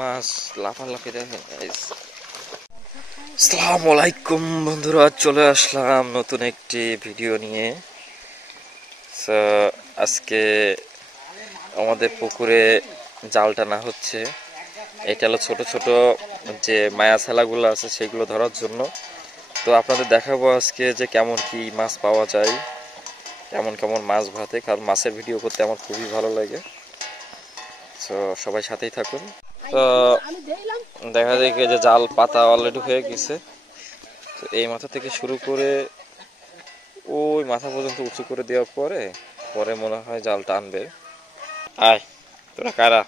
মাছ লাফালাফি দেখেন। আসসালামু আলাইকুম বন্ধুরা, চলে আসলাম নতুন একটি ভিডিও নিয়ে। আজকে আমাদের পুকুরে জাল টানা হচ্ছে। এটা হলো ছোট ছোট যে মায়া ছালাগুলো আছে সেগুলো ধরার জন্য। তো আপনাদের দেখাবো আজকে যে কেমন কি মাছ পাওয়া যায়, কেমন কেমন মাছ ভাতে, কারণ মাছের ভিডিও করতে আমার খুবই ভালো লাগে। তো সবাই সাথেই থাকুন। তো দেখা যায় যে জাল পাতা অলরেডি হয়ে গেছে। তো এই মাথা থেকে শুরু করে ওই মাথা পর্যন্ত উঁচু করে দেওয়ার পরে পরে মনে হয় জাল টানবে। আয় তোরা কারা,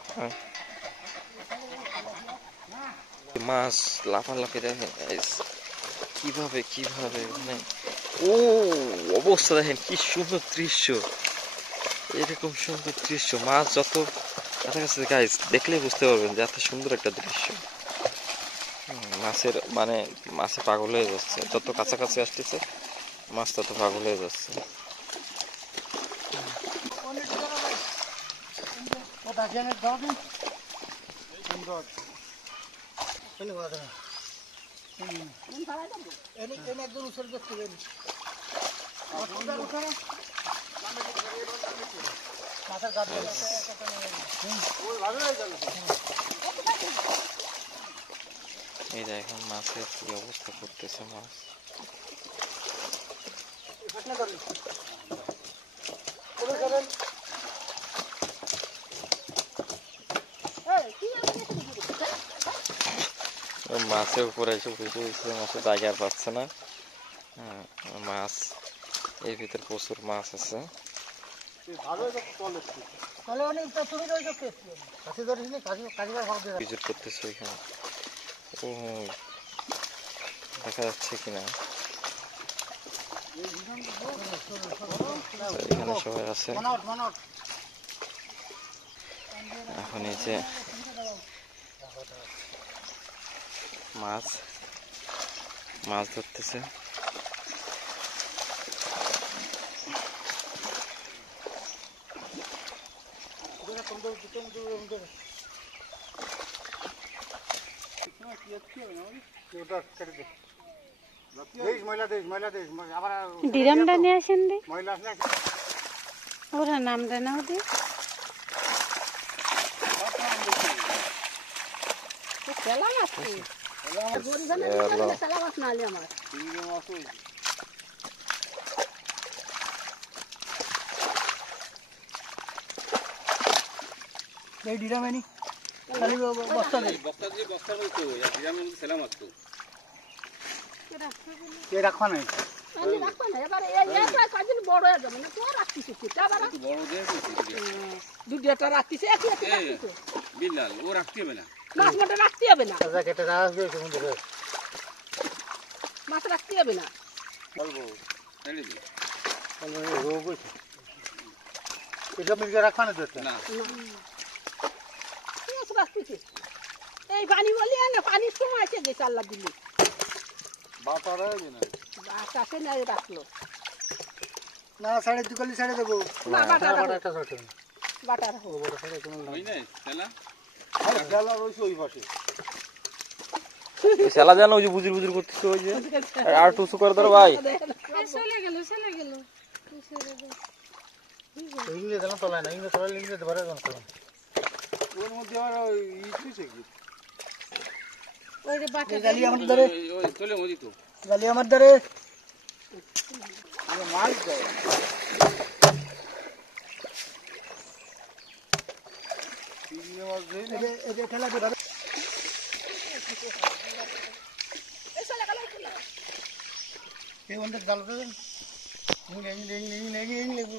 মাছ লাফালাফি দেখেন কিভাবে কিভাবে, মানে ও অবস্থা দেখেন, কি সুন্দর দৃশ্য। এরকম সুন্দর দৃশ্য মাছ যত কাছাকাছি গাইস দেখলেই বুঝতে পারবেন যে এত সুন্দর একটা দৃশ্য। মাছের মানে মাছে পাগল হয়ে যাচ্ছে, যত কাছাকাছি আসতেছে মাছ তত পাগল হয়ে যাচ্ছে। এই যে এখন মাছের কি অবস্থা করতেছে মাছ। মাছের উপরে এসে বসে বসে মাছের জায়গা আর পাচ্ছে না। মাছ এর ভিতরে প্রচুর মাছ আছে। করতেছে ওইখানে, ও দেখা যাচ্ছে কিনা, এখানে সবাই আছে। এখন এই যে মাছ ধরতেছে। ডিরামটা নিয়ে আসেন রে, ওরা নামটা নাও দে। এই ডিরামেনি খালি বস্তা দে, রাখা নাই দুটা রাখতেছে, ও রাখতে হবে না, মাছ মোটা রাখতে হবে না, মাছ রাখতে হবে না। এই পানি বলি না, পানির সময় আছে যে চাল্লা দিলি বাতাসে নাই রাখলো না, সাড়ে দুকালি ছেড়ে দেবো। বাটা খেলা যেন ওই যে বুজুর বুজুর করতেছে, ওই যে আর টুসু করে ধরো ভাই। চলে গেল ইংলিশ যেন তোলায় না, ইংলিশ তোলালে ইংলিশ ধরে যেন তোলা। ওর মধ্যে আমার গালি আমার ধরে, গালি আমার ধরে মাছ দেয়। খেলা জাল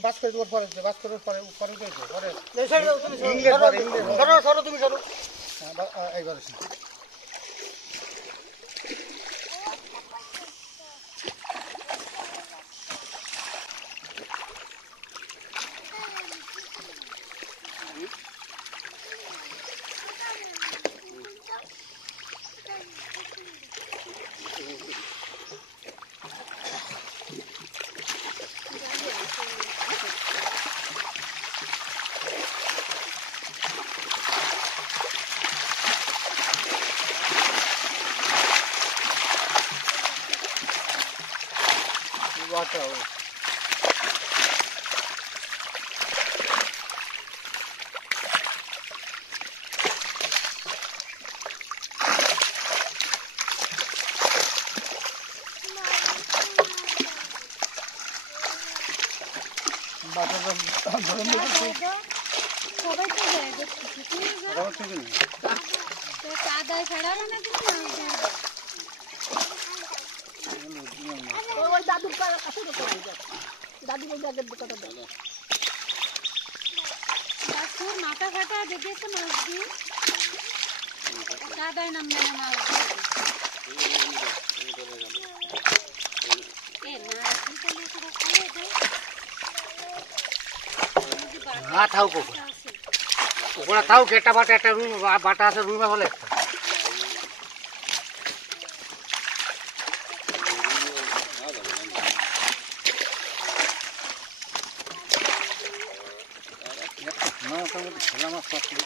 বাস করে দেওয়ার পরে, বাস করার পরে তুমি সরো এইবার বাটা সবাই তো যায় দেখছি কাদায় ছাড়ানো না কিছু ওই দাদুর কাছে দাদুর ওই জায়গার দোকানটা দাও বাসুর মাথা ফাটা দেখেছো মাছ দিয়ে কাদায় নামবে না মাছ না থাও কো ওরা থাও কেটা বাটা একটা রুই বাটা আছে রুই মাছ হলে একটা না তো খেলা মাছ পাতলি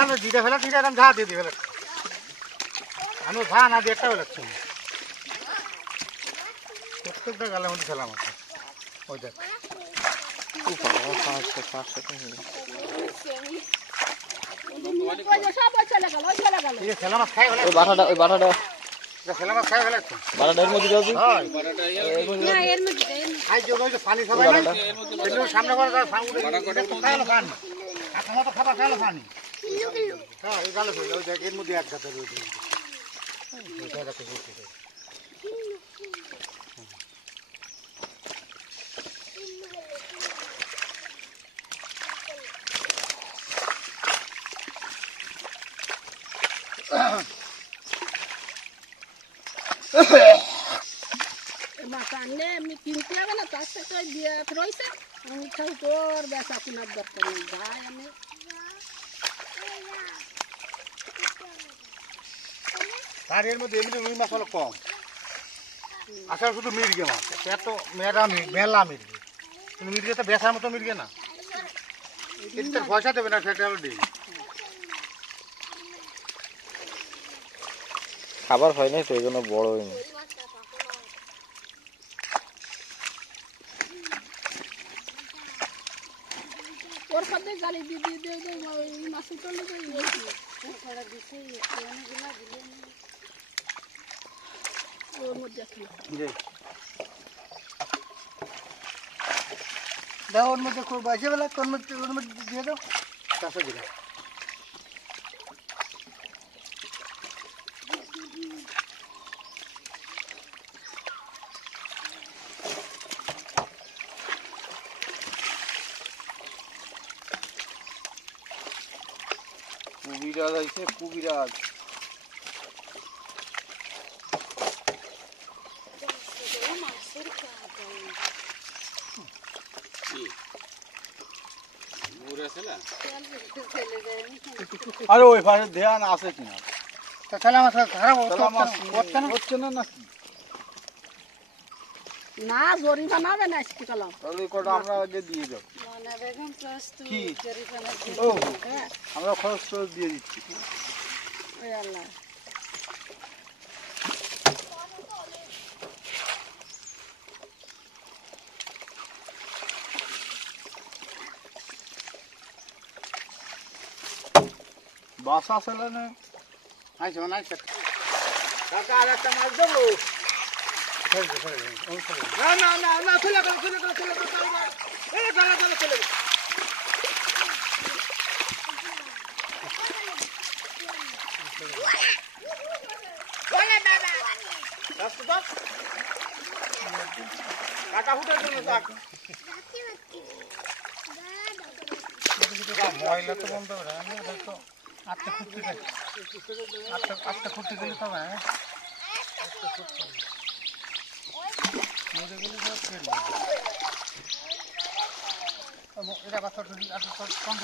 আমি জিরা ফেলা জিরা আমি ঝা দিয়ে দিই ফেলা আমি ঝা না দিয়ে একটা ফেলাচ্ছি প্রত্যেকটা গালে মধ্যে খেলাম আছে ওই দেখ খেলা মাছ খাই ফেলা ওই বাটাটা খেলা মাছ খাই ফেলাচ্ছি বাটাটা এর মধ্যে যাবে না এর মধ্যে খাই যে ওই যে পানি সবাই না এগুলো সামনে করে দাও খাইলো পানি কাঁচা মতো খাবার খাইলো পানি হ্যাঁ এই গালে ফেলে ওই দেখ এর মধ্যে এক গাছে রয়েছে মাছ আনলে এমনি কিনতে হবে না তার সাথে ওই দিয়ে রয়েছে আমি খাই তোর বেচা কেনার দরকার নেই যাই আমি তার এর মধ্যে এমনি রুই মাছ হলো কম আসলে শুধু মির্গে মাছ এত মেলা মির্গে কিন্তু মির্গে তো বেচার মতো মির্গে না কিন্তু তার পয়সা দেবে না সেটা হলো ডিম খাবার হয় নাই তো এই জন্য বড় হয়নি ওর সাথে গালি দিয়ে দিয়ে দিয়ে দিয়ে ওই মাছ চলে যাই ওর মধ্যে দাও ওর মধ্যে খুব বাজে বেলা ওর মধ্যে দিয়ে দাও চাষে দিলে কুবিরাজ আছে কুবিরাজ আরে ওই পাশে ধ্যান আছে কিনা খেলা মাছ খারাপ হচ্ছে না নাকি না জরিমানা হবে না আজকে কালাম তাহলে কটা আমরা আগে দিয়ে যাবো মনে বেগম প্লাস তো কি? জরিমানা ও আমরা খরচ করে দিয়ে দিচ্ছি ওই আল্লাহ বাস আসলে না আইসো না আইসো কাকা আর একটা মাছ দেবো না না না না চলে গেল চলে গেল চলে গেল এই গালা গালা চলে গেল কাটা ফুটার জন্য থাক ময়লা তো বন্ধ করে আমি তো আটটা খুঁজতে গেছি আটটা খুঁজতে গেলে তবে এটা বাচ্চা কম